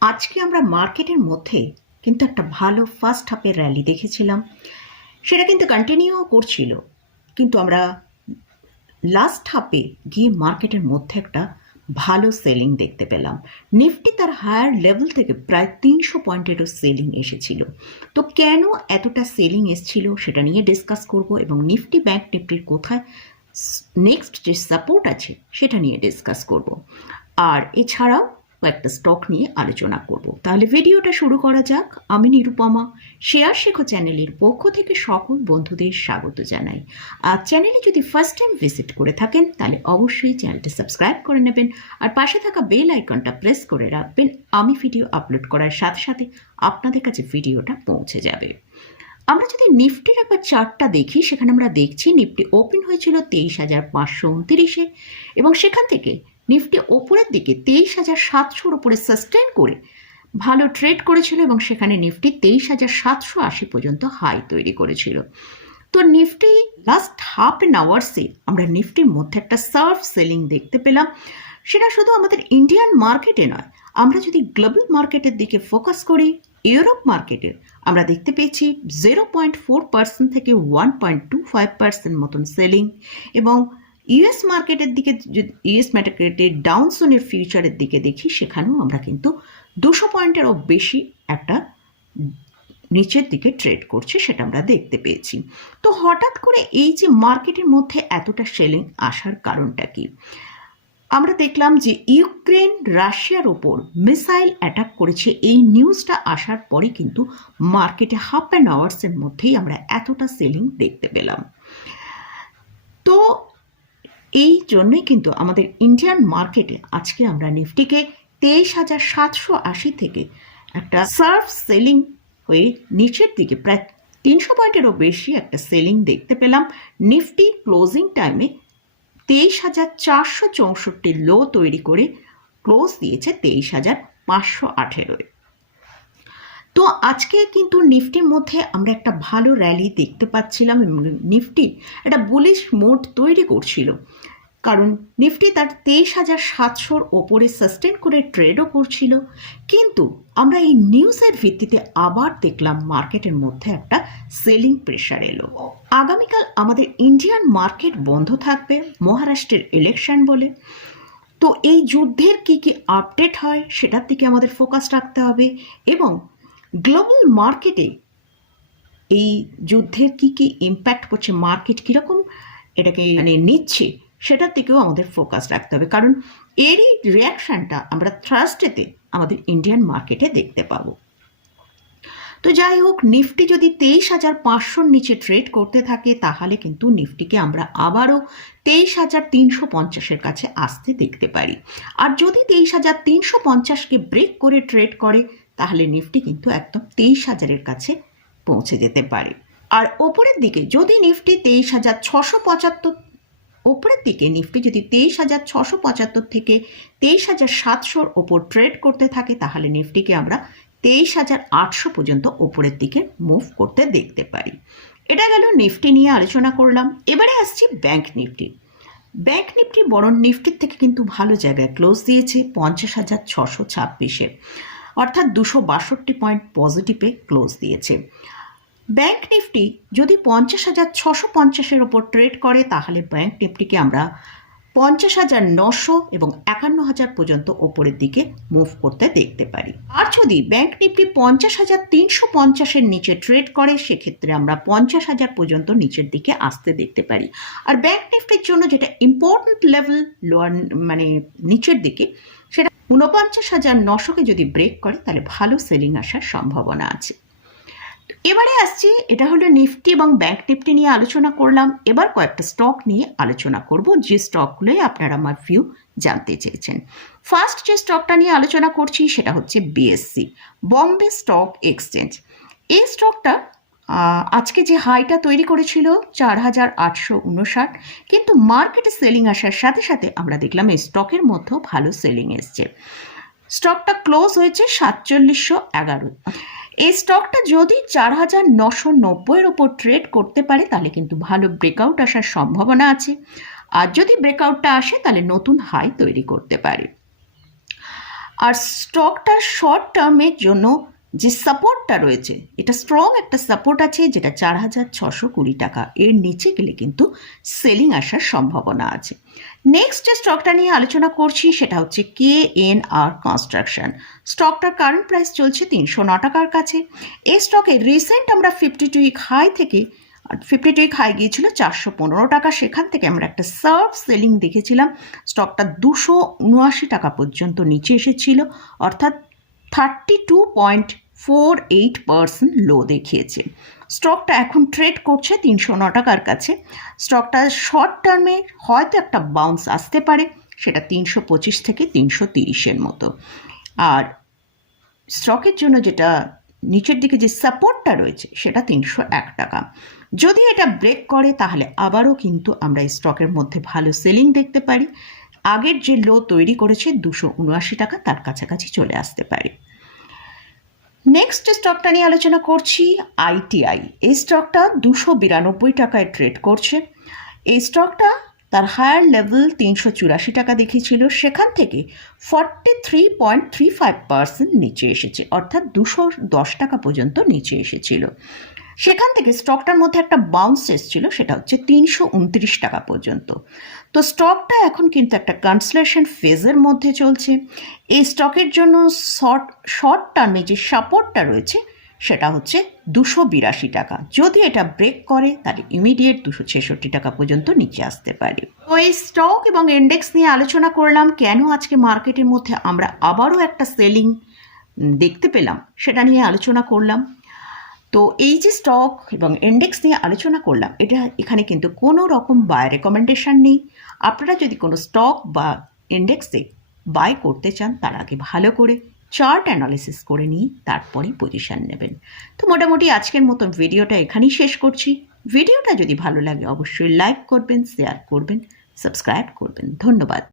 আজকে আমরা মার্কেটের মধ্যে কিন্তু একটা ভালো ফার্স্ট হাফের র্যালি দেখেছিলাম। সেটা কিন্তু কন্টিনিউ করছিল। কিন্তু আমরা লাস্ট হাফে গিয়ে মার্কেটের মধ্যে একটা ভালো সেলিং দেখতে পেলাম। নিফটি তার হায়ার লেভেল থেকে প্রায় তিনশো পয়েন্টেরও সেলিং এসেছিল। তো কেন এতটা সেলিং এসেছিল সেটা নিয়ে ডিসকাস করব এবং নিফটি ব্যাংক নিফটির কোথায় নেক্সট যে সাপোর্ট আছে সেটা নিয়ে ডিসকাস করব। আর এছাড়াও কয়েকটা স্টক নিয়ে আলোচনা করব। তাহলে ভিডিওটা শুরু করা যাক। আমি নিরুপমা। শেয়ার শেখো চ্যানেলের পক্ষ থেকে সকল বন্ধুদের স্বাগত জানাই। আর চ্যানেলে যদি ফার্স্ট টাইম ভিজিট করে থাকেন, তাহলে অবশ্যই চ্যানেলটা সাবস্ক্রাইব করে নেবেন। আর পাশে থাকা বেল আইকনটা প্রেস করে রাখবেন। আমি ভিডিও আপলোড করার সাথে সাথে আপনাদের কাছে ভিডিওটা পৌঁছে যাবে। আমরা যদি নিফটির একবার চার্টটা দেখি, সেখানে আমরা দেখছি নিফটি ওপেন হয়েছিল তেইশ হাজার পাঁচশো উনতিরিশে। এবং সেখান থেকে নিফটি ওপরের দিকে তেইশ হাজার সাতশোর উপরে সাস্টেন করে, ভালো ট্রেড করেছিল এবং সেখানে নিফটি তেইশ হাজার সাতশো আশি পর্যন্ত হাই তৈরি করেছিল। তো নিফটি লাস্ট হাফ অ্যান আওয়ার্সে আমরা নিফটির মধ্যে একটা সার্ভ সেলিং দেখতে পেলাম। সেটা শুধু আমাদের ইন্ডিয়ান মার্কেটে নয়, আমরা যদি গ্লোবাল মার্কেটের দিকে ফোকাস করি ইউরোপ মার্কেটে আমরা দেখতে পেয়েছি জিরো পয়েন্ট ফোর পার্সেন্ট থেকে one point two five percent মতন সেলিং এবং ইউএস মার্কেটের দিকে ইউএস মার্কেটের ডাউনসোনের ফিউচারের দিকে দেখি, সেখানেও আমরা কিন্তু দুশো পয়েন্টেরও বেশি একটা নিচের দিকে ট্রেড করছে সেটা আমরা দেখতে পেয়েছি। তো হঠাৎ করে এই যে মার্কেটের মধ্যে এতটা সেলিং আসার কারণটা কি? আমরা দেখলাম যে ইউক্রেন রাশিয়ার ওপর মিসাইল অ্যাটাক করেছে। এই নিউজটা আসার পরে কিন্তু মার্কেটে হাফ অ্যান আওয়ার্সের মধ্যেই আমরা এতটা সেলিং দেখতে পেলাম। তো এই জন্যই কিন্তু আমাদের ইন্ডিয়ান মার্কেটে আজকে আমরা নিফটিকে তেইশ হাজার সাতশো আশি থেকে একটা সার্ভ সেলিং হয়ে নিচের দিকে, প্রায় তিনশো পয়েন্টেরও বেশি একটা সেলিং দেখতে পেলাম। নিফটি ক্লোজিং টাইমে তেইশ হাজার চারশো চৌষট্টি লো তৈরি করে ক্লোজ দিয়েছে তেইশ হাজার পাঁচশো আঠেরোয়। তো আজকে কিন্তু নিফটির মধ্যে আমরা একটা ভালো র্যালি দেখতে পাচ্ছিলাম নিফটি একটা বুলিশ মোড তৈরি করছিল। কারণ নিফটি তার তেইশ হাজার সাতশোর ওপরে সাস্টেন করে ট্রেডও করছিল। কিন্তু আমরা এই নিউজের ভিত্তিতে আবার দেখলাম মার্কেটের মধ্যে একটা সেলিং প্রেশার এলো। আগামীকাল আমাদের ইন্ডিয়ান মার্কেট বন্ধ থাকবে, মহারাষ্ট্রের ইলেকশন বলে। তো এই যুদ্ধের কি কি আপডেট হয় সেটার দিকে আমাদের ফোকাস রাখতে হবে এবং গ্লোবাল মার্কেটে এই যুদ্ধের কি কি ইম্প্যাক্ট করছে মার্কেট কীরকম, এটাকে মানে নিচ্ছে, সেটার দিকেও আমাদের ফোকাস রাখতে হবে। কারণ এরই রিয়াকশানটা আমরা থ্রাস্টেতে আমাদের ইন্ডিয়ান মার্কেটে দেখতে পাবো। তো যাই হোক নিফটি যদি তেইশ হাজার পাঁচশোর নিচে ট্রেড করতে থাকে, তাহলে কিন্তু নিফটিকে আমরা আবারও তেইশ হাজার তিনশো পঞ্চাশের কাছে আসতে দেখতে পারি। আর যদি তেইশ হাজার তিনশো পঞ্চাশকে ব্রেক করে ট্রেড করে তাহলে নিফটি কিন্তু একদম তেইশ হাজারের কাছে পৌঁছে যেতে পারে। আর ওপরের দিকে যদি নিফটি তেইশ হাজার ছশো পঁচাত্তর, ওপরের দিকে নিফটি যদি তেইশ হাজার ছশো পঁচাত্তর থেকে তেইশ হাজার সাতশোর ওপর ট্রেড করতে থাকে, তাহলে নিফটিকে আমরা তেইশ হাজার আটশো পর্যন্ত ওপরের দিকে মুভ করতে দেখতে পারি। এটা গেল নিফটি নিয়ে আলোচনা করলাম। এবারে আসছি ব্যাংক নিফটি। ব্যাংক নিফটি বরং নিফটির থেকে কিন্তু ভালো জায়গায় ক্লোজ দিয়েছে পঞ্চাশ হাজার ছশো ছাব্বিশে। অর্থাৎ দুশো বাষট্টি পয়েন্ট পজিটিভে ক্লোজ দিয়েছে। ব্যাংক নিফটি যদি পঞ্চাশ হাজার ছশো পঞ্চাশের ওপর ট্রেড করে, তাহলে ব্যাংক নিফটিকে আমরা পঞ্চাশ হাজার নশো এবং একান্ন হাজার পর্যন্ত ওপরের দিকে মুভ করতে দেখতে পারি। আর যদি ব্যাংক নিফটি পঞ্চাশ হাজার তিনশো পঞ্চাশের নিচে ট্রেড করে, সেক্ষেত্রে আমরা পঞ্চাশ হাজার পর্যন্ত নিচের দিকে আসতে দেখতে পারি। আর ব্যাংক নিফটির জন্য যেটা ইম্পর্ট্যান্ট লেভেল লোয়ার মানে নিচের দিকে ঊনপঞ্চাশ হাজার নশোকে যদি ব্রেক করে, তাহলে ভালো সেলিং আসার সম্ভাবনা আছে। এবারে আসছি, এটা হলো নিফটি এবং ব্যাংক নিফটি নিয়ে আলোচনা করলাম। এবার কয়েকটা স্টক নিয়ে আলোচনা করব, যে স্টকগুলোই আপনারা আমার ভিউ জানতে চেয়েছেন। ফার্স্ট যে স্টকটা নিয়ে আলোচনা করছি, সেটা হচ্ছে বিএসসি বম্বে স্টক এক্সচেঞ্জ এই স্টকটা আজকে যে হাইটা তৈরি করেছিল চার হাজার আটশো উনষাট, কিন্তু মার্কেটে সেলিং আসার সাথে সাথে আমরা দেখলাম এই স্টকের মধ্যেও ভালো সেলিং এসছে। স্টকটা ক্লোজ হয়েছে সাতচল্লিশশো এগারো। এই স্টকটা যদি চার হাজার নশো নব্বইয়ের ওপর ট্রেড করতে পারে, তাহলে কিন্তু ভালো ব্রেকআউট আসার সম্ভাবনা আছে। আর যদি ব্রেকআউটটা আসে, তাহলে নতুন হাই তৈরি করতে পারে। আর স্টকটা শর্ট টার্মের জন্য যে সাপোর্টটা রয়েছে, এটা স্ট্রং একটা সাপোর্ট আছে যেটা চার হাজার ছশো কুড়ি টাকা। এর নিচে গেলে কিন্তু সেলিং আসার সম্ভাবনা আছে। নেক্সট যে স্টকটা নিয়ে আলোচনা করছি সেটা হচ্ছে কে এন আর কনস্ট্রাকশন স্টকটার কারেন্ট প্রাইস চলছে তিনশো ন টাকার কাছে। এই স্টকে রিসেন্ট আমরা ফিফটি টু উইক হাই থেকে ফিফটি টু হাই গিয়েছিল চারশো পনেরো টাকা। সেখান থেকে আমরা একটা সার্ভ সেলিং দেখেছিলাম। স্টকটা দুশো উনআশি টাকা পর্যন্ত নিচে এসেছিল। অর্থাৎ thirty two point four eight percent low দেখিয়েছে। স্টকটা এখন ট্রেড করছে তিনশো ন টাকার কাছে। স্টকটা শর্ট টার্মে হয়তো একটা বাউন্স আসতে পারে, সেটা তিনশো পঁচিশ থেকে তিনশো তিরিশের মতো। আর স্টকের জন্য যেটা নিচের দিকে যে সাপোর্টটা রয়েছে, সেটা তিনশো এক টাকা। যদি এটা ব্রেক করে, তাহলে আবারও কিন্তু আমরা স্টকের মধ্যে ভালো সেলিং দেখতে পারি। আগের যে লো তৈরি করেছে দুশো উনআশি টাকা, তার কাছাকাছি চলে আসতে পারে। নেক্সট স্টকটা নিয়ে আলোচনা করছি আইটিআই এই স্টকটা দুশো বিরানব্বই টাকায় ট্রেড করছে। এই স্টকটা তার হায়ার লেভেল তিনশো চুরাশি টাকা দেখিয়েছিল। সেখান থেকে forty three point three five percent নিচে এসেছে, অর্থাৎ দুশো দশ টাকা পর্যন্ত নিচে এসেছিল। সেখান থেকে স্টকটার মধ্যে একটা বাউন্স এসেছিল, সেটা হচ্ছে তিনশো উনত্রিশ টাকা পর্যন্ত। তো স্টকটা এখন কিন্তু একটা কনসলেশন ফেজের মধ্যে চলছে। এই স্টকের জন্য শর্ট শর্ট টার্মে যে সাপোর্টটা রয়েছে, সেটা হচ্ছে দুশো বিরাশি টাকা। যদি এটা ব্রেক করে, তাহলে ইমিডিয়েট দুশো ছেষট্টি টাকা পর্যন্ত নিচে আসতে পারে। তো এই স্টক এবং ইন্ডেক্স নিয়ে আলোচনা করলাম, কেন আজকে মার্কেটের মধ্যে আমরা আবারও একটা সেলিং দেখতে পেলাম, সেটা নিয়ে আলোচনা করলাম। তো এই যে স্টক এবং ইন্ডেক্স নিয়ে আলোচনা করলাম, এটা এখানে কিন্তু কোনো রকম বাই রেকমেন্ডেশন নেই। আপনারা যদি কোনো স্টক বা ইন্ডেক্সে বাই করতে চান, তার আগে ভালো করে চার্ট অ্যানালিসিস করে নিয়ে তারপরে পজিশন নেবেন। তো মোটামুটি আজকের মতো ভিডিওটা এখানেই শেষ করছি। ভিডিওটা যদি ভালো লাগে, অবশ্যই লাইক করবেন শেয়ার করবেন সাবস্ক্রাইব করবেন। ধন্যবাদ।